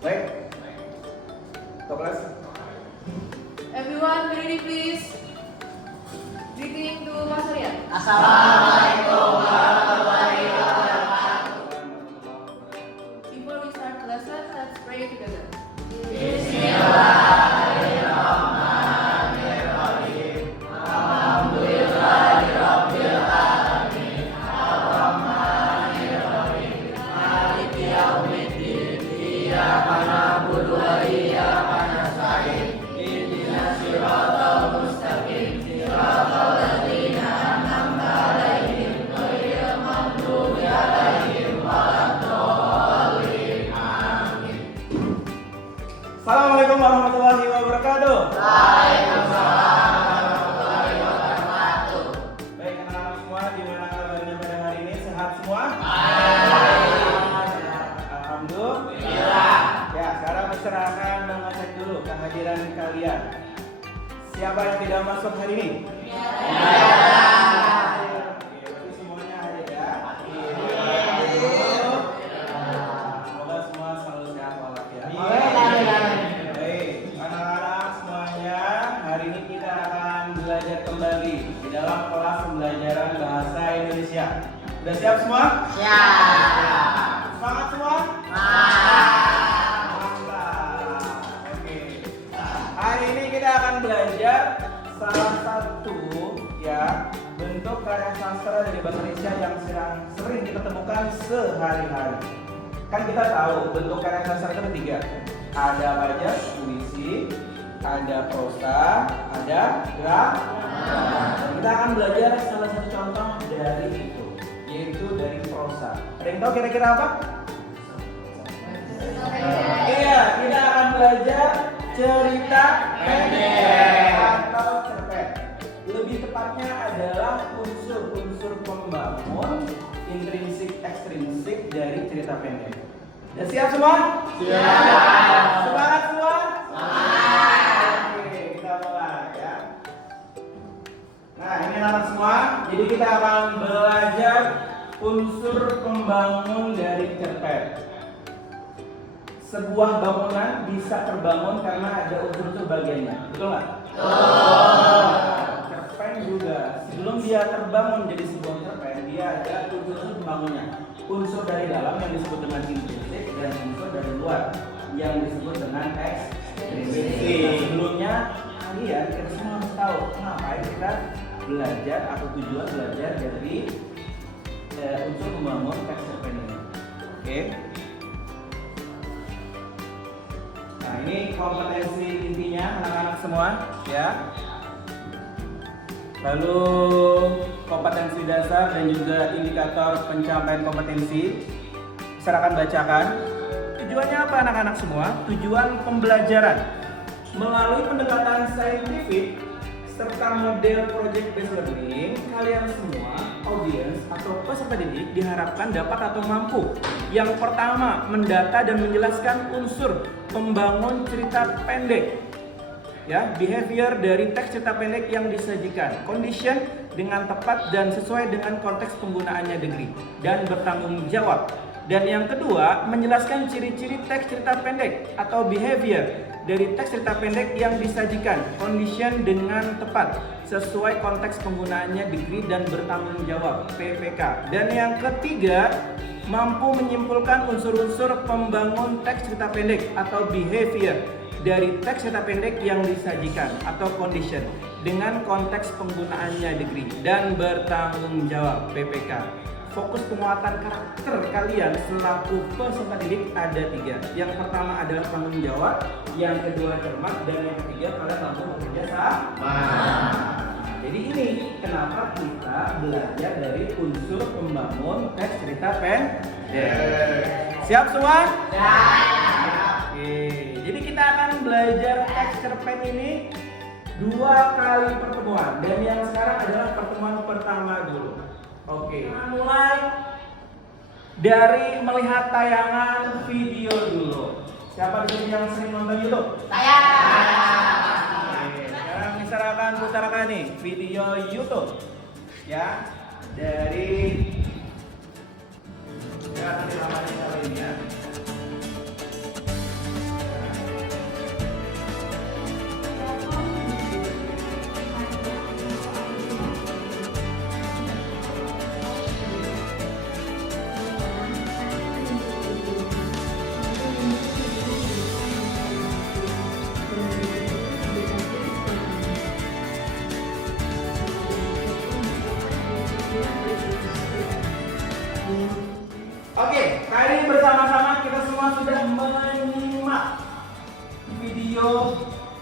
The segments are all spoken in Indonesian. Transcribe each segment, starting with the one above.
Baik. Kelas. Everyone, ready please. Greeting to Mas Arya. Assalamualaikum warahmatullahi wabarakatuh. Before we start the lesson, let's pray together. Bismillahirrahmanirrahim. Alhamdulillahirabbil alamin. Arrahmanirrahim. Maliki yaumiddin. Iyyaka na'budu wa iyyaka nasta'in. Ihdinas siratal mustaqim. Siratal ladzina an'amta 'alaihim ghairil maghdubi 'alaihim waladdallin. Amin. Assalamualaikum warahmatullahi wabarakatuh. Waalaikumsalam warahmatullahi wabarakatuh. Baik anak-anak semua, gimana kabarnya pada hari ini? Sehat semua? Alhamdulillah. Ya, sekarang masyarakat mengecek dulu kehadiran kalian. Siapa yang tidak masuk hari ini? Berarti semuanya hadir ya. Semoga semua selalu sehat walafiat. Baik, anak-anak semuanya, hari ini kita akan belajar kembali di dalam kelas pembelajaran bahasa Indonesia. Sudah siap semua? Semangat semua? Mantap. Oke. Hari ini kita akan belajar salah satu bentuk karya sastra dari bahasa Indonesia yang sering kita temukan sehari-hari. Kan kita tahu bentuk karya sastra itu ada 3. Ada apa aja? Puisi, ada prosa, ada drama. Kita akan belajar salah satu contoh dari itu, yaitu dari prosa. Ada yang tahu kira-kira apa? Iya, kita akan belajar cerita pendek atau cerpen. Lebih tepatnya adalah unsur-unsur pembangun intrinsik ekstrinsik dari cerita pendek. Udah siap semua? Siap. Semangat semua? Semangat. Oke, kita mulai ya. Nah, ini anak semua. Jadi kita akan belajar unsur pembangun dari cerpen. Sebuah bangunan bisa terbangun karena ada unsur-unsur bagiannya, betul nggak? Cerpen juga, sebelum dia terbangun jadi sebuah cerpen, dia ada unsur-unsur pembangunnya. Unsur dari dalam yang disebut dengan intrinsik dan unsur dari luar yang disebut dengan ekstrinsik. Sebelumnya kalian kita semua harus tahu ngapain kita belajar atau tujuan belajar dari unsur pembangun teks cerpen ini. Oke. Nah, ini kompetensi intinya anak-anak semua ya. Lalu kompetensi dasar dan juga indikator pencapaian kompetensi. Silakan bacakan. Tujuannya apa anak-anak semua? Tujuan pembelajaran melalui pendekatan saintifik serta model project based learning, kalian semua audiens atau peserta didik diharapkan dapat atau mampu. Yang pertama, mendata dan menjelaskan unsur pembangun cerita pendek. Ya, behavior dari teks cerita pendek yang disajikan, condition dengan tepat dan sesuai dengan konteks penggunaannya degree dan bertanggung jawab. Dan yang kedua, menjelaskan ciri-ciri teks cerita pendek atau behavior dari teks cerita pendek yang disajikan, condition dengan tepat sesuai konteks penggunaannya degree dan bertanggung jawab PPK. Dan yang ketiga, mampu menyimpulkan unsur-unsur pembangun teks cerita pendek atau behavior dari teks cerita pendek yang disajikan atau condition dengan konteks penggunaannya degree dan bertanggung jawab PPK. Fokus penguatan karakter kalian selaku peserta didik ada 3. Yang pertama adalah tanggung jawab, yang kedua cermat, dan yang ketiga kalian mampu bekerja sama. Jadi ini kenapa kita belajar dari unsur pembangun teks cerita pendek. Siap semua? Siap. Oke, jadi kita akan belajar teks cerpen ini 2 kali pertemuan, dan yang sekarang adalah pertemuan pertama dulu. Oke, mulai dari melihat tayangan video dulu. Siapa di sini yang sering nonton YouTube? Saya. Oke, sekarang misalkan putarkan nih video YouTube, ya, dari ya nanti lama kali ini ya.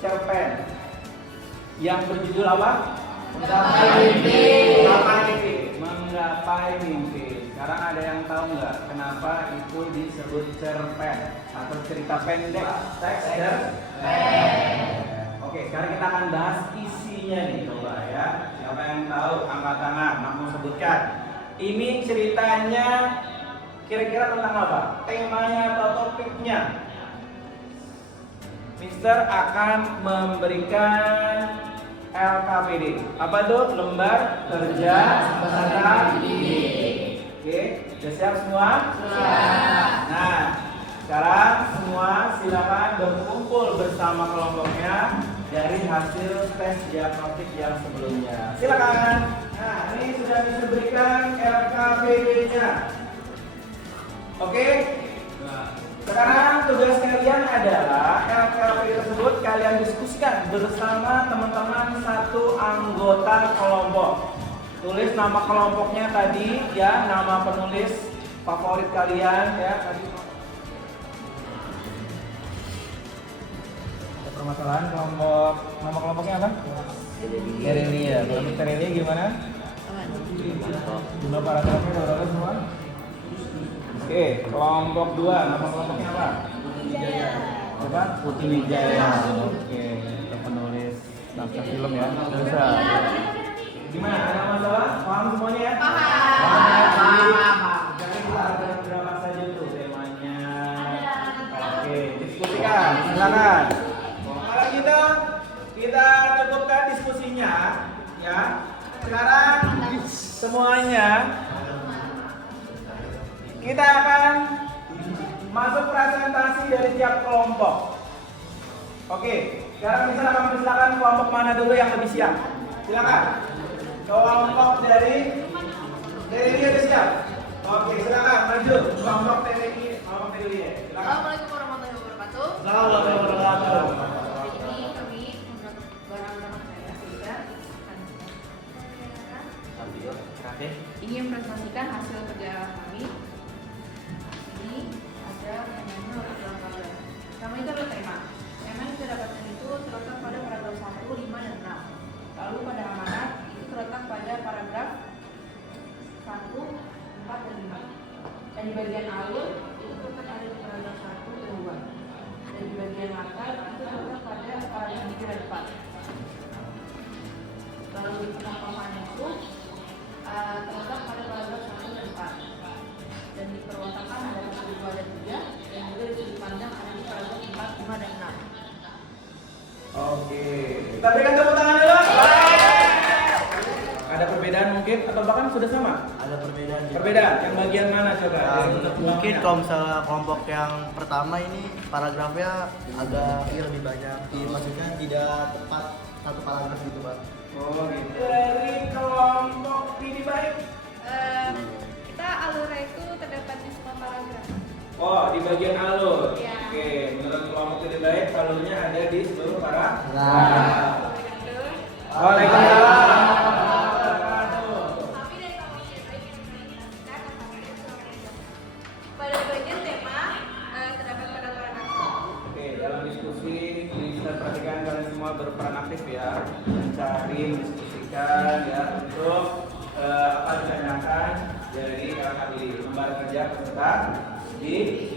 cerpen yang berjudul apa? Menggapai mimpi. Menggapai mimpi. Sekarang ada yang tahu nggak kenapa itu disebut cerpen atau cerita pendek? Teks cerpen. Oke, sekarang kita akan bahas isinya nih, coba ya. Siapa yang tahu angkat tangan, mampu sebutkan. Ini ceritanya kira-kira tentang apa? Temanya atau topiknya? Mister akan memberikan LKPD. Apa tuh? Lembar kerja peserta didik. Oke, sudah siap semua? Siap. Nah, sekarang semua silakan berkumpul bersama kelompoknya dari hasil tes diagnostik yang sebelumnya. Silakan. Nah, ini sudah diberikan LKPD-nya. Oke. Sekarang tugas kalian adalah LKPD tersebut kalian diskusikan bersama teman-teman satu anggota kelompok. Tulis nama kelompoknya tadi ya, nama penulis favorit kalian ya tadi. Ada permasalahan kelompok, nama kelompoknya apa? Terelia. Kelompok Terelia gimana? Jumlah paragrafnya berapa semua? Oke, kelompok 2, nama kelompoknya apa? Apa? Putri Wijaya. Oke, kita penulis naskah film ya. Bisa. Gimana? Ada masalah? Paham semuanya ya? Paham. Jadi kita ada berapa saja tuh temanya? Oke, diskusikan. Silakan. Kalau kita cukupkan diskusinya, ya. Sekarang semuanya kita akan masuk presentasi dari tiap kelompok. Oke, sekarang bisa silakan kelompok mana dulu yang lebih siap? Silakan. Kelompok dari dia udah siap. Oke, silakan maju. Kelompok TNI, kelompok TNI. Silakan. Assalamualaikum warahmatullahi wabarakatuh. Assalamualaikum warahmatullahi wabarakatuh. Hari ini kami bersama saya Sisa ingin mempresentasikan hasil kerja kami. Ini ada temanya dalam paragraf. Pertama itu adalah tema. Tema yang kita dapatkan itu terletak pada paragraf 1, 5, dan 6. Lalu pada amanat itu terletak pada paragraf 1, 4, dan 5. Dan di bagian alur itu terletak pada paragraf 1 dan 2. Dan di bagian latar itu terletak pada paragraf 3 dan 4. Lalu di penangkapan itu terletak pada paragraf 1 dan 4. Dan di perwatakan ada paragraf 2 dan 3. Dan juga di sudut pandang ada di paragraf 4, 5, dan 6. Oke, kita berikan tepuk tangan dulu. Ada perbedaan mungkin atau bahkan sudah sama? Ada perbedaan juga. Perbedaan yang bagian mana coba? Mungkin kalau misalnya kelompok yang pertama ini paragrafnya agak lebih banyak, maksudnya tidak tepat satu paragraf gitu Pak. Oh gitu. Dari kelompok ini baik. Kita alurnya itu terdapat di semua paragraf. Oh, di bagian alur. Iya. Oke, menurut kelompok ini baik, alurnya ada di seluruh paragraf. Waalaikumsalam. Kami dari kelompok yang baik yang menjelaskan pada bagian tema terdapat pada paragraf. Oke, dalam diskusi bisa perhatikan kalian semua berperan aktif ya, mencari, diskusikan ya untuk apa ditanyakan dari LKPD, lembar kerja peserta didik.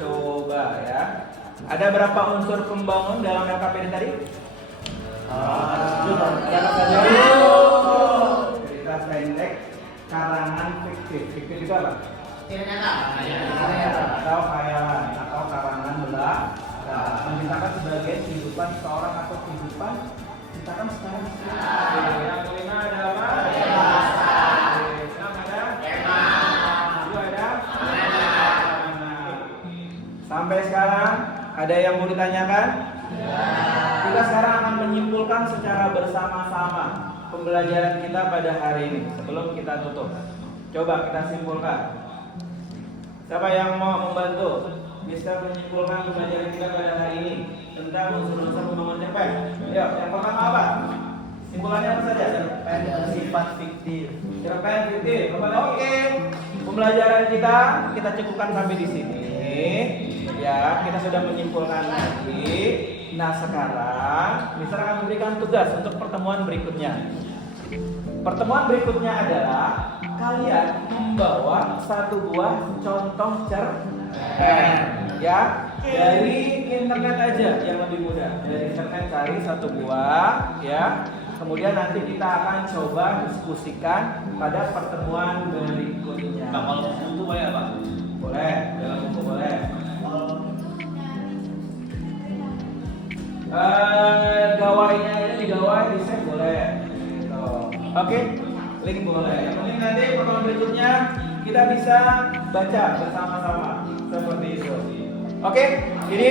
Coba ya. Ada berapa unsur pembangun dalam LKPD tadi? Cerita pendek, karangan fiktif. Fiktif itu apa? Atau khayalan atau karangan belakang. Menceritakan sebagai kehidupan seorang atau kehidupan ceritakan sekarang. Yang kelima ada apa? Yang ada? Dua ada? Sampai sekarang ada yang mau ditanyakan? Kita sekarang akan menyimpulkan secara bersama-sama pembelajaran kita pada hari ini sebelum kita tutup. Coba kita simpulkan. Siapa yang mau membantu bisa menyimpulkan pembelajaran kita pada hari ini tentang unsur-unsur pembangunan cerpen? Ayo, yang pertama apa? Simpulannya apa saja? Cerpen bersifat fiktif. Cerpen fiktif. Oke. Pembelajaran kita cukupkan sampai di sini. Ya. ya, kita sudah menyimpulkan tadi. Nah sekarang Mister akan memberikan tugas untuk pertemuan berikutnya. Pertemuan berikutnya adalah kalian membawa satu buah contoh cerpen ya, dari internet aja yang lebih mudah. Dari internet cari satu buah ya. Kemudian nanti kita akan coba diskusikan pada pertemuan berikutnya. Pak, kalau buku boleh apa? Boleh, dalam buku boleh. Gawainya aja digawai, di save boleh. Gitu. Oke, link boleh. Yang penting nanti pertemuan berikutnya kita bisa baca bersama-sama seperti itu. Oke, jadi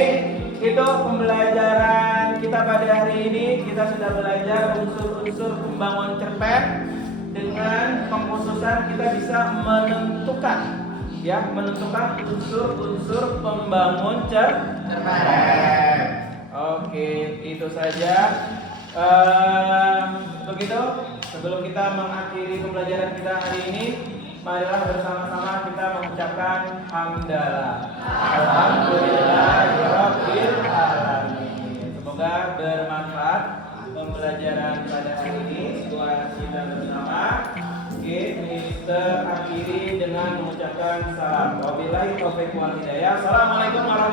itu pembelajaran kita pada hari ini. Kita sudah belajar unsur-unsur pembangun cerpen. Dengan pengkhususan kita bisa menentukan unsur-unsur pembangun cerpen. Oke, itu saja. Untuk itu, sebelum kita mengakhiri pembelajaran kita hari ini, marilah bersama-sama kita mengucapkan hamdalah. Alhamdulillahirabbil alamin. Semoga bermanfaat pembelajaran pada hari ini buat kita bersama. Oke, kita akhiri dengan mengucapkan salam. Wabillahi taufiq wal hidayah. Assalamualaikum warahmatullahi wabarakatuh.